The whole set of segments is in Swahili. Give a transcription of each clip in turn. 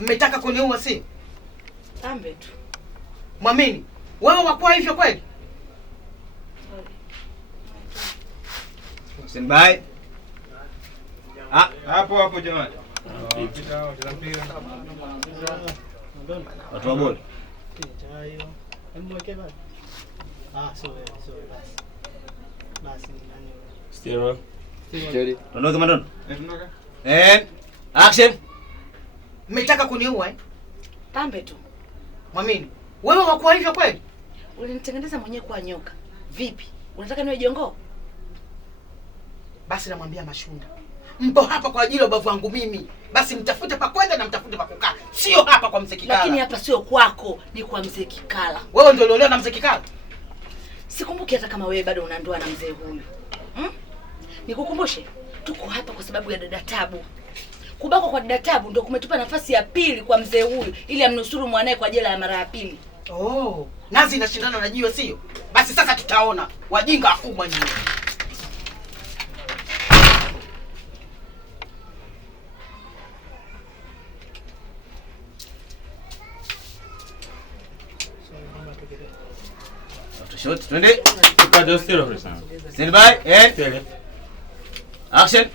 Mmetaka kuniua si? Tambe tu. Mwamini, wewe wakuwa hivyo kweli? Stand by. Hapo jamani. Watu wa bodi. Steering. Steady. Ondoka mandono. And action. Mmetaka kuniua eh? Tambe tu. Mwamini, wewe wakuwa hivyo kweli? Ulinitengeneza mwenyewe kwa nyoka. Vipi? Unataka niwe jongoo? Basi namwambia Mashunda, mpo hapa kwa ajili ya ubavu wangu mimi. Basi mtafute pa kwenda na mtafute pa kukaa. Sio hapa kwa Mzee Kikala. Lakini hapa sio kwako, ni kwa Mzee Kikala. Wewe ndio uliolewa na Mzee Kikala? Sikumbuki hata kama wewe bado una ndoa na mzee huyu. Nikukumbushe, tuko hapa kwa sababu ya dada Tabu. Kubakwa kwa dada Tabu ndio kumetupa nafasi ya pili kwa mzee huyu ili amnusuru mwanae kwa jela ya mara ya pili. Oh, nazi inashindana na jiwe sio? Basi sasa tutaona. Wajinga wakubwa nyinyi. Shot, twende. Stand by and action.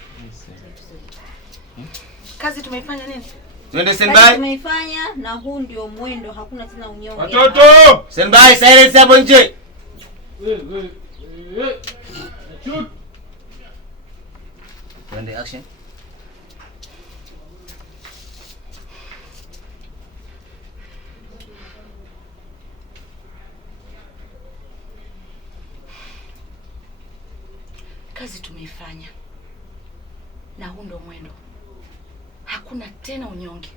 Kazi tumeifanya nini? Twende stand by. Tumeifanya na huu ndio mwendo, hakuna tena unyonge. Watoto! Stand by, silence hapo nje. Shoot. Twende action. Kazi tumeifanya na huu ndio mwendo, hakuna tena unyonge.